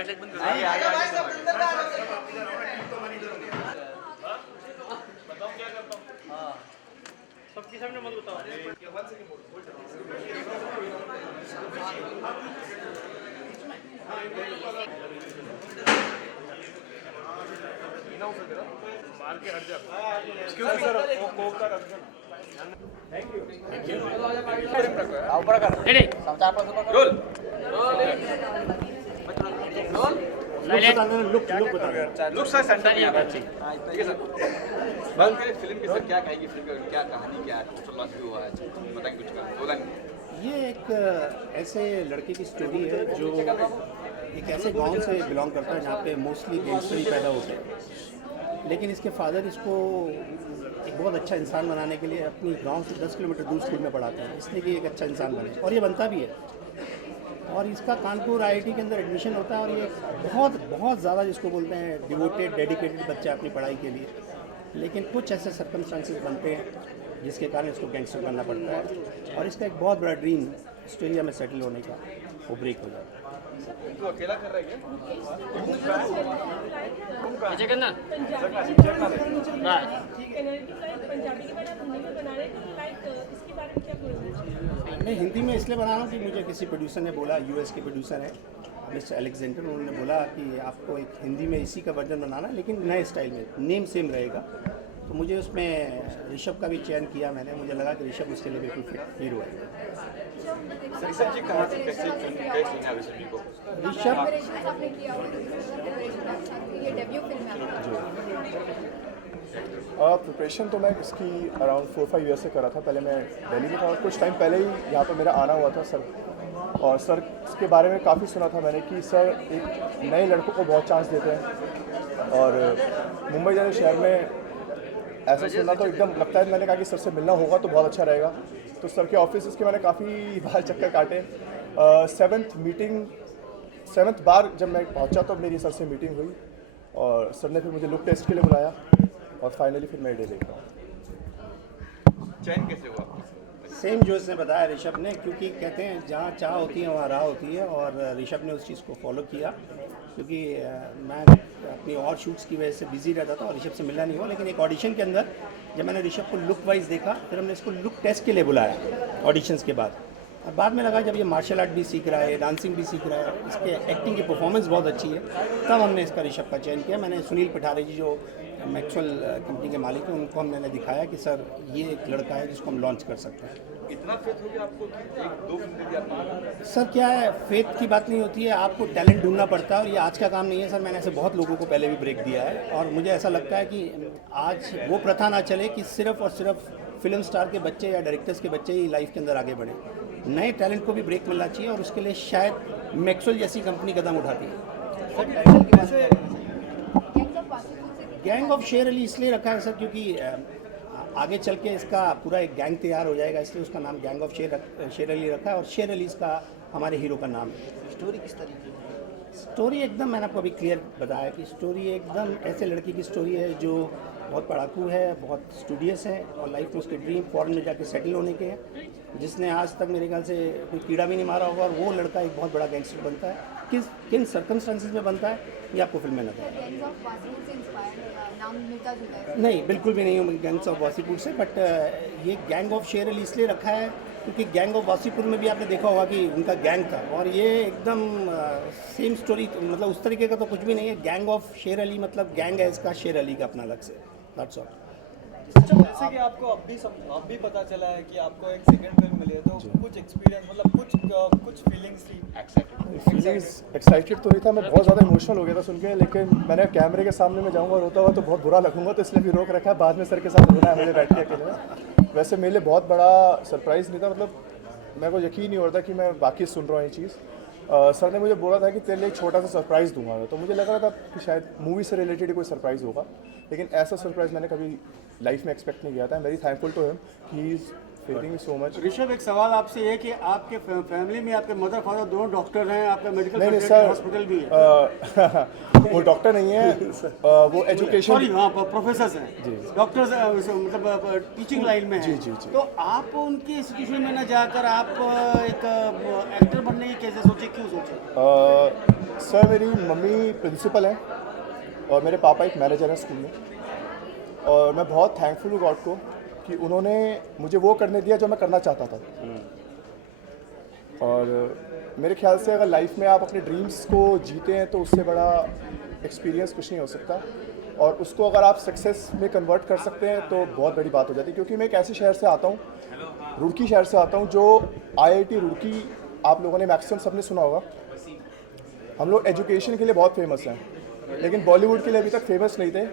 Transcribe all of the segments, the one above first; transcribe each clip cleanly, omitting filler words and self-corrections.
White light बंद कर आगे आगे आगे बताओ क्या करता हूँ। हाँ सबके सामने मत बताओ। मार के हट जा। सर वो कोक का रख दो। थैंक यू ऊपर कर रेडी समाचार पर रोल लुक सर सेंटर नहीं आता। ठीक है सर। बंद करें फिल्म की। सर क्या कहेंगे फिल्म की क्या कहानी क्या है? पोस्टर लॉन्च भी हुआ है, बताएं कुछ कर दो लाइन। ये एक ऐसे लड़के की स्टोरी है जो एक ऐसे गांव से बिलोंग करता है जहाँ पे मोस्टली गैंगस्टर ही पैदा होते हैं, लेकिन इसके फादर इसको एक बहुत अच्छा इंसान बनाने के लिए अपनी गांव से 10 किलोमीटर दूर स्कूल में पढ़ाते हैं, इसलिए कि एक अच्छा इंसान बने, और ये बनता भी है। और इसका कानपुर आईआईटी के अंदर एडमिशन होता है और ये बहुत बहुत ज़्यादा जिसको बोलते हैं डिवोटेड डेडिकेटेड बच्चा अपनी पढ़ाई के लिए, लेकिन कुछ ऐसे सर्कमस्टांसेस बनते हैं जिसके कारण इसको गैंगस्टर बनना पड़ता है, और इसका एक बहुत बड़ा ड्रीम ऑस्ट्रेलिया में सेटल होने का वो ब्रेक हो जाता है। तो अकेला कर रहा है क्या? मैं हिंदी में इसलिए बना रहा हूँ कि मुझे किसी प्रोड्यूसर ने बोला, यूएस के प्रोड्यूसर है मिस्टर अलेक्जेंडर, उन्होंने बोला कि आपको एक हिंदी में इसी का वर्जन बनाना है लेकिन नए स्टाइल में, नेम सेम रहेगा। तो मुझे उसमें ऋषभ का भी चयन किया मैंने, मुझे लगा कि ऋषभ उसके लिए बिल्कुल फिट हीरो है। ऋषभ जी कहाँ से कैसे ऋषभ जी को? ऋषभ प्रिपरेशन तो मैं इसकी अराउंड 4-5 ईयर से कर रहा था। पहले मैं दिल्ली में था और कुछ टाइम पहले ही यहाँ पर मेरा आना हुआ था सर, और सर के बारे में काफ़ी सुना था मैंने कि सर एक नए लड़कों को बहुत चांस देते हैं, और मुंबई जैसे शहर में ऐसा सुना तो एकदम लगता है। मैंने कहा कि सर से मिलना होगा तो बहुत अच्छा रहेगा, तो सर के ऑफिस के मैंने काफ़ी बार चक्कर काटे। 7th बार जब मैं पहुंचा तो मेरी सर से मीटिंग हुई और सर ने फिर मुझे लुक टेस्ट के लिए बुलाया और फाइनली फिर मैं डे देख रहा हूँ। चयन कैसे हुआ? सेम जो इसने बताया ऋषभ ने, क्योंकि कहते हैं जहाँ चाह होती है वहाँ राह होती है, और ऋषभ ने उस चीज़ को फॉलो किया, क्योंकि मैं अपनी और शूट्स की वजह से बिजी रहता था और ऋषभ से मिलना नहीं हुआ। लेकिन एक ऑडिशन के अंदर जब मैंने ऋषभ को लुक वाइज देखा, फिर हमने इसको लुक टेस्ट के लिए बुलाया ऑडिशंस के बाद, और बाद में लगा जब ये मार्शल आर्ट भी सीख रहा है, डांसिंग भी सीख रहा है, इसके एक्टिंग की परफॉर्मेंस बहुत अच्छी है, तब हमने इसका ऋषभ का चयन किया। मैंने सुनील पठारे जी जो मैक्सवेल कंपनी के मालिक हैं उनको हमने दिखाया कि सर ये एक लड़का है जिसको हम लॉन्च कर सकते हैं। इतना फेथ हो गया आपको कि 1-2 फिल्म दे दिया आपने? सर क्या है, फेथ की बात नहीं होती है, आपको टैलेंट ढूंढना पड़ता है, और ये आज का काम नहीं है सर। मैंने ऐसे बहुत लोगों को पहले भी ब्रेक दिया है, और मुझे ऐसा लगता है कि आज वो प्रथा ना चले कि सिर्फ और सिर्फ फिल्म स्टार के बच्चे या डायरेक्टर्स के बच्चे ही लाइफ के अंदर आगे बढ़े। नए टैलेंट को भी ब्रेक मिलना चाहिए, और उसके लिए शायद मैक्सवेल जैसी कंपनी कदम उठाती है। गैंग ऑफ शेर अली इसलिए रखा है सर क्योंकि आगे चल के इसका पूरा एक गैंग तैयार हो जाएगा, इसलिए उसका नाम गैंग ऑफ शेर अली रखा है, और शेर अली इसका हमारे हीरो का नाम है। स्टोरी किस तरीके की? स्टोरी एकदम मैंने आपको अभी क्लियर बताया कि स्टोरी एकदम ऐसे लड़की की स्टोरी है जो बहुत पढ़ाकू है, बहुत स्टूडियस है, और लाइफ में उसके ड्रीम फॉरेन में जाके सेटल होने के हैं, जिसने आज तक मेरे ख्याल से कोई कीड़ा भी नहीं मारा होगा, और वो लड़का एक बहुत बड़ा गैंगस्टर बनता है। किन सर्कमस्टांसेस में बनता है ये आपको फिल्म में नजर आएगा। नहीं, बिल्कुल भी नहीं हूँ गैंग्स ऑफ वासीपुर से, बट ये गैंग ऑफ शेर अली इसलिए रखा है क्योंकि गैंग ऑफ वासीपुर में भी आपने देखा होगा कि उनका गैंग था, और ये एकदम सेम स्टोरी, मतलब उस तरीके का तो कुछ भी नहीं है। गैंग ऑफ शेर अली मतलब गैंग है इसका, शेर अली का अपना अलग से, दैट्स ऑल। जैसे कि आपको अब भी पता चला है कि आपको एक सेकंड फिल्म मिली है, तो कुछ एक्सपीरियंस मतलब कुछ फीलिंग्स थी? एक्साइटेड तो नहीं था मैं, बहुत ज़्यादा इमोशनल हो गया था सुन के, लेकिन मैंने कैमरे के सामने में जाऊंगा रोता हुआ तो बहुत बुरा लगूंगा, तो इसलिए भी रोक रखा है। बाद में सर के साथ रोना है मुझे बैठ के अकेले। वैसे मेरे लिए बहुत बड़ा सरप्राइज़ नहीं था, मतलब मेरे को यकीन नहीं हो रहा था कि मैं वाकई सुन रहा हूँ ये चीज़। सर ने मुझे बोला था कि तेरे लिए एक छोटा सा सरप्राइज़ दूंगा, तो मुझे लग रहा था कि शायद मूवी से रिलेटेड कोई सरप्राइज़ होगा, लेकिन ऐसा सरप्राइज़ मैंने कभी लाइफ में एक्सपेक्ट नहीं किया था। Very thankful to him, he is thanking you so much. Rishabh, एक सवाल आपसे ये कि आपके फैमिली में आपके मदर फादर दोनों डॉक्टर हैं, आपका मेडिकल नहीं सर, हॉस्पिटल भी है। वो डॉक्टर नहीं है, वो एजुकेशन, सॉरी, हाँ प्रोफेसर हैं, डॉक्टर्स, मतलब टीचिंग लाइन में हैं। जी। तो आप उनके इंस्टीट्यूशन में न जाकर आप एक एक्टर बनने की कैसे सोचे, क्यों सोचे? सर मेरी मम्मी प्रिंसिपल हैं और मेरे पापा एक मैनेजर हैं स्कूल में, और मैं बहुत थैंकफुल हूँ गॉड को कि उन्होंने मुझे वो करने दिया जो मैं करना चाहता था। और मेरे ख्याल से अगर लाइफ में आप अपने ड्रीम्स को जीते हैं तो उससे बड़ा एक्सपीरियंस कुछ नहीं हो सकता, और उसको अगर आप सक्सेस में कन्वर्ट कर सकते हैं तो बहुत बड़ी बात हो जाती है। क्योंकि मैं एक ऐसे शहर से आता हूँ, रुड़की शहर से आता हूँ, जो IIT रुड़की आप लोगों ने मैक्सिमम सबने सुना होगा। हम लोग एजुकेशन के लिए बहुत फेमस हैं, लेकिन बॉलीवुड के लिए अभी तक फेमस नहीं थे।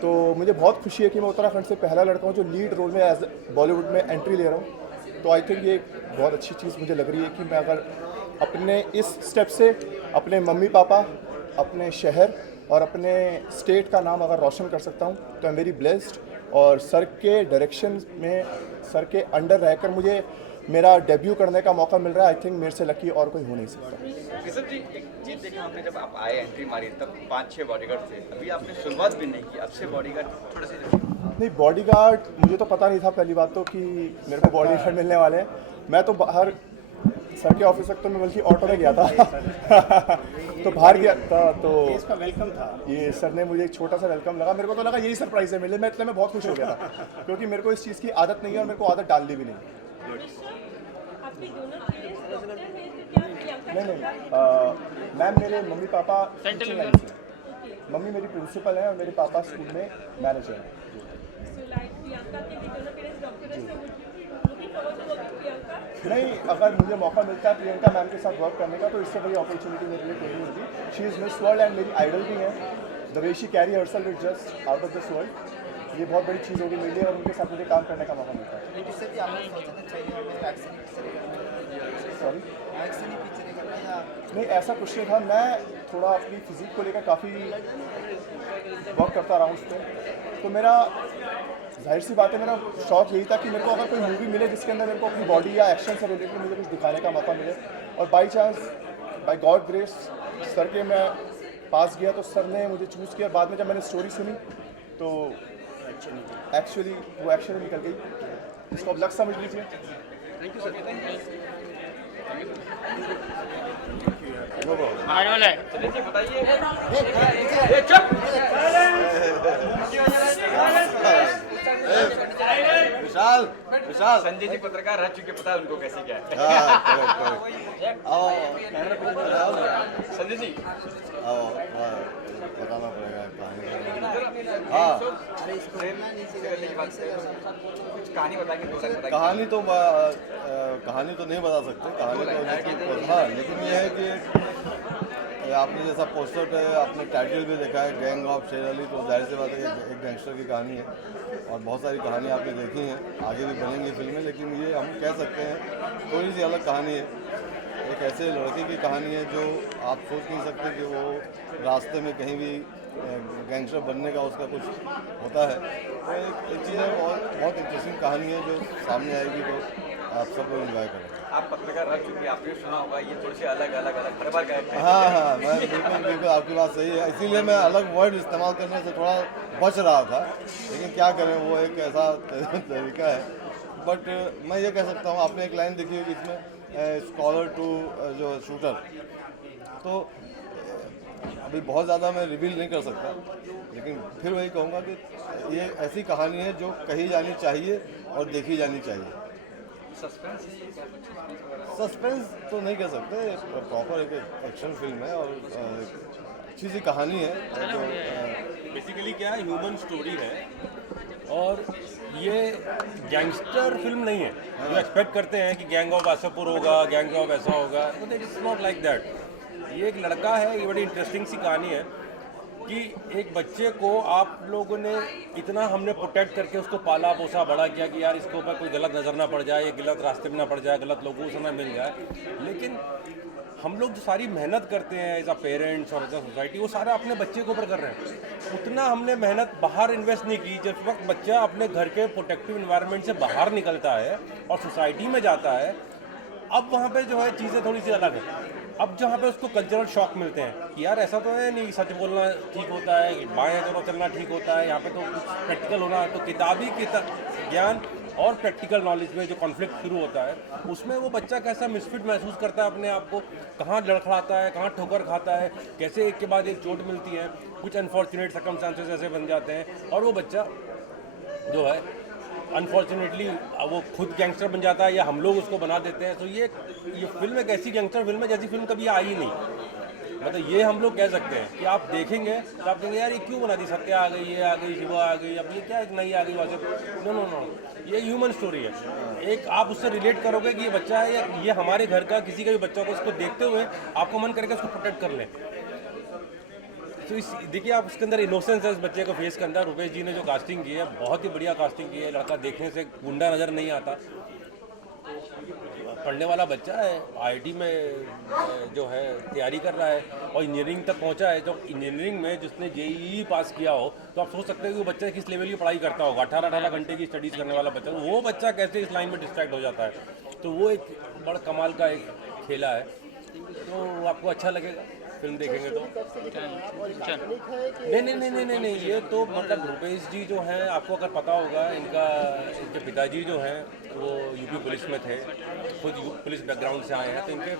तो मुझे बहुत खुशी है कि मैं उत्तराखंड से पहला लड़का हूँ जो लीड रोल में एज बॉलीवुड में एंट्री ले रहा हूँ। तो आई थिंक ये एक बहुत अच्छी चीज़ मुझे लग रही है कि मैं अगर अपने इस स्टेप से अपने मम्मी पापा, अपने शहर और अपने स्टेट का नाम अगर रोशन कर सकता हूँ तो आई एम वेरी ब्लेस्ड। और सर के डायरेक्शन में, सर के अंडर रहकर मुझे मेरा डेब्यू करने का मौका मिल रहा है। आई थिंक मेरे से लकी और कोई हो नहीं सकता। ऋषभ जी, एक चीज़ देखा आपने, जब आप आए एंट्री मारी तब 5-6 बॉडीगार्ड थे, अभी आपने शुरुआत भी नहीं की, अब से बॉडीगार्ड थोड़े से नहीं, बॉडीगार्ड मुझे तो पता नहीं था पहली बात तो कि मेरे को बॉडीगार्ड मिलने वाले हैं। मैं तो बाहर सर के ऑफिस तक तो मैं बल्कि ऑटो में गया था तो बाहर गया था, तो इसका वेलकम था। ये सर ने मुझे एक छोटा सा वेलकम लगा। मेरे को तो लगा यही सरप्राइज है मिले, मैं इतने में बहुत खुश हो गया था क्योंकि मेरे को इस चीज़ की आदत नहीं है और मेरे को आदत डालनी भी नहीं। नहीं, मैम मेरे मम्मी पापा टीचिंग लाइन से, मम्मी मेरी प्रिंसिपल है और मेरे पापा स्कूल में मैनेजर हैं। नहीं, अगर मुझे मौका मिलता है प्रियंका मैम के साथ वर्क करने का तो इससे बड़ी अपॉर्चुनिटी मेरे लिए कोई नहीं होगी। She is miss world and मेरी आइडल भी हैं। The way she carry herself is just out of this world. ये बहुत बड़ी चीज़ होगी मेरे लिए और उनके साथ मुझे काम करने का मौका मिलता है। सॉरी, नहीं ऐसा कुछ नहीं था। मैं थोड़ा अपनी फिजिक को लेकर काफ़ी वर्क करता रहा हूँ उस पर। तो मेरा जाहिर सी बात है, मेरा शौक यही था कि मेरे को अगर कोई मूवी मिले जिसके अंदर मेरे को अपनी बॉडी या एक्शन से रिलेटेड मुझे कुछ दिखाने का मौका मिले, और by chance by God grace sir के मैं पास गया तो सर ने मुझे चूज़ किया। बाद में जब मैंने स्टोरी सुनी तो एक्चुअली वो एक्शन निकल गई, इसको अब लक समझ लीजिए। Thank you sir. चलिए जी, बताइए। विशाल विशाल संजय जी पत्रकार रह चुके, पता है उनको कैसे क्या है। आओ संजय जी, आओ, बताना पड़ेगा कहानी। हाँ, कुछ कहानी बताएंगे, 2 लाइन बताएंगे। कहानी तो नहीं बता सकते, कहानी तो लेकिन हाँ, लेकिन ये है कि आपने जैसा पोस्टर पे आपने टाइटल भी देखा है, गैंग ऑफ शेर अली, तो जाहिर सी बात है कि एक गैंगस्टर की कहानी है और बहुत सारी कहानी आपने देखी हैं, आगे भी बनेंगी फिल्में। लेकिन ये हम कह सकते हैं थोड़ी सी अलग कहानी है। एक ऐसे लड़के की कहानी है जो आप सोच नहीं सकते कि वो रास्ते में कहीं भी गैंगस्टर बनने का उसका कुछ होता है। तो एक चीज़ है, बहुत इंटरेस्टिंग कहानी है जो सामने आएगी तो आप सब लोग इन्जॉय करेंगे। आप पत्रकार रह चुके, आपने सुना होगा ये थोड़े से अलग हर बार का हाँ, मैं बिल्कुल आपकी बात सही है, इसीलिए मैं अलग वर्ड इस्तेमाल करने से थोड़ा बच रहा था। लेकिन क्या करें, वो एक ऐसा तरीका है। बट मैं ये कह सकता हूँ, आपने एक लाइन देखी होगी इसमें, स्कॉलर टू जो शूटर, तो अभी बहुत ज़्यादा मैं रिवील नहीं कर सकता, लेकिन फिर वही कहूँगा कि ये ऐसी कहानी है जो कही जानी चाहिए और देखी जानी चाहिए। सस्पेंस तो नहीं कह सकते, प्रॉपर एक एक्शन फिल्म है और अच्छी सी कहानी है जो बेसिकली क्या है, ह्यूमन स्टोरी है और ये गैंगस्टर फिल्म नहीं है जो एक्सपेक्ट करते हैं कि गैंग ऑफ वासेपुर होगा, गैंग ऑफ ऐसा होगा, तो it is not like that. ये एक लड़का है, ये बड़ी इंटरेस्टिंग सी कहानी है कि एक बच्चे को आप लोगों ने इतना हमने प्रोटेक्ट करके उसको पाला पोसा बड़ा किया कि यार इसके ऊपर कोई गलत नज़र ना पड़ जाए, ये गलत रास्ते में ना पड़ जाए, गलत लोगों से ना मिल जाए। लेकिन हम लोग जो सारी मेहनत करते हैं एज अ पेरेंट्स और एज अ सोसाइटी, वो सारा अपने बच्चे के ऊपर कर रहे हैं। उतना हमने मेहनत बाहर इन्वेस्ट नहीं की। जब वक्त बच्चा अपने घर के प्रोटेक्टिव इन्वायरमेंट से बाहर निकलता है और सोसाइटी में जाता है, अब वहाँ पे जो है चीज़ें थोड़ी सी अलग है। अब जहाँ पे उसको कल्चरल शॉक मिलते हैं कि यार ऐसा तो है नहीं, सच बोलना ठीक होता है, बाएं तरफ चलना ठीक होता है, यहाँ पे तो कुछ प्रैक्टिकल होना है। तो किताबी ज्ञान और प्रैक्टिकल नॉलेज में जो कॉन्फ्लिक्ट शुरू होता है, उसमें वो बच्चा कैसा मिसफिट महसूस करता है अपने आप को, कहाँ लड़खड़ाता है, कहाँ ठोकर खाता है, कैसे एक के बाद एक चोट मिलती है, कुछ अनफॉर्चुनेट सर्कमस्टांसेस ऐसे बन जाते हैं और वो बच्चा जो है अनफॉर्चुनेटली वो खुद गैंगस्टर बन जाता है या हम लोग उसको बना देते हैं। तो ये फिल्म एक ऐसी गैंगस्टर फिल्म है जैसी फिल्म कभी आई ही नहीं। मतलब ये हम लोग कह सकते हैं कि आप देखेंगे तो आप कहेंगे यार ये क्यों बना दी, सत्या आ गई, ये आ गई, शिवा आ गई, अब ये क्या एक नई आ गई वाजिब। नो नो नो, ये ह्यूमन स्टोरी है। एक आप उससे रिलेट करोगे कि ये बच्चा है या ये हमारे घर का किसी का भी बच्चा को, उसको देखते हुए आपको मन करेगा उसको प्रोटेक्ट कर लें। तो इस देखिए आप उसके अंदर इनोसेंस है इस बच्चे को फेस के अंदर। रुपेश जी ने जो कास्टिंग की है बहुत ही बढ़िया कास्टिंग की है। लड़का देखने से गुंडा नज़र नहीं आता, पढ़ने वाला बच्चा है, आईआईटी में जो है तैयारी कर रहा है और इंजीनियरिंग तक पहुंचा है। जो इंजीनियरिंग में जिसने जेईई पास किया हो तो आप सोच सकते हैं कि वो बच्चा किस लेवल की पढ़ाई करता होगा। 18 घंटे की स्टडीज़ करने वाला बच्चा, वो बच्चा कैसे इस लाइन में डिस्ट्रैक्ट हो जाता है। तो वो एक बड़ा कमाल का एक खेला है। तो आपको अच्छा लगेगा फिल्म देखेंगे तो। नहीं, ये तो मतलब रुपेश जी जो हैं, आपको अगर पता होगा इनके पिताजी जो हैं वो यूपी पुलिस में थे, खुद पुलिस बैकग्राउंड से आए हैं। तो इनके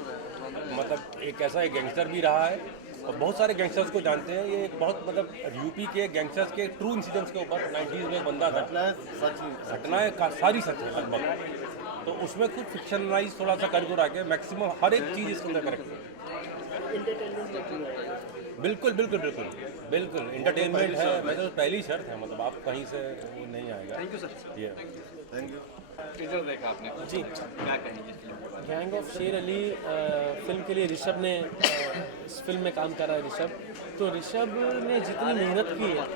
मतलब एक ऐसा एक गैंगस्टर भी रहा है और बहुत सारे गैंगस्टर्स को जानते हैं। ये एक बहुत मतलब यूपी के गैंगस्टर्स के ट्रू इंसिडेंट्स के ऊपर 90s में एक बंदा था, घटनाएँ सारी सच है लगभग। तो उसमें कुछ फिक्शनलाइज थोड़ा सा कर आके मैक्सिमम हर एक चीज़ इसके अंदर करेक्ट है। बिल्कुल इंटरटेनमेंट है। मैं तो पहली शर्त है, मतलब आप कहीं से वो नहीं आएगा। Thank you sir. Thank you. Teaser देखा आपने जी, क्या कहेंगे इस फिल्म के बारे में? गैंग ऑफ शेर अली फिल्म के लिए ऋषभ ने इस फिल्म में काम करा है। ऋषभ ने जितनी मेहनत की है,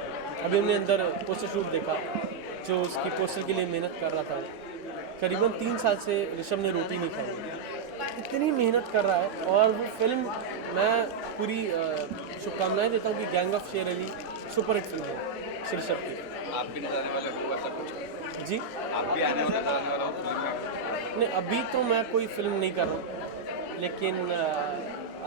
अभी हमने अंदर पोस्टर शूट देखा, जो उसकी पोस्टर के लिए मेहनत कर रहा था, करीबन 3 साल से ऋषभ ने रोटी नहीं खाई, इतनी मेहनत कर रहा है। और वो फिल्म मैं पूरी शुभकामनाएं देता हूँ कि गैंग ऑफ शेर अली सुपरहिट फिल्म है ऋषभ की। आप भी नजर आने वाले हो ऐसा कुछ? जी, आप भी आने वाले नजर आने वाला हो फिल्म में? नहीं, अभी तो मैं कोई फिल्म नहीं कर रहा हूँ, लेकिन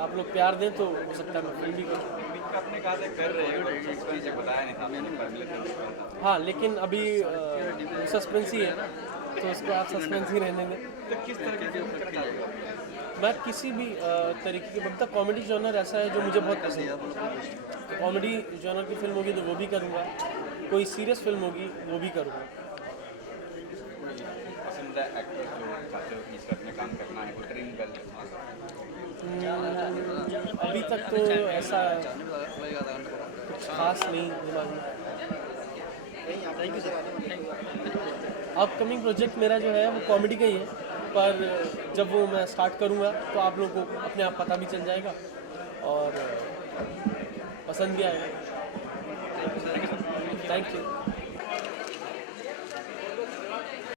आप लोग प्यार दें तो हो सकता है मैं फिल्म भी करूँ। आपने कहा था कर रहे हो, सस्पेंस बताया नहीं था, मैंने पहले से। हाँ, लेकिन अभी सस्पेंस ही है तो उसको आप सस्पेंस ही रहने दें। तो किस तरह की फिल्म करना चाहते हो? मैं किसी भी तरीके की, मतलब कॉमेडी जॉनर ऐसा है जो मुझे बहुत पसंद है। तो कॉमेडी जॉनर की फिल्म होगी तो वो भी करूँगा, कोई सीरियस फिल्म होगी वो भी करूँगा। पसंदीदा एक्टर जो चाहते हो कि इस में काम करना है, वो ड्रीम गर्ल अभी तक तो ऐसा कुछ खास नहीं दिमाग में। अपकमिंग प्रोजेक्ट मेरा जो है वो कॉमेडी का ही है, पर जब वो मैं स्टार्ट करूँगा तो आप लोगों को अपने आप पता भी चल जाएगा और पसंद भी आएगा। Thank you.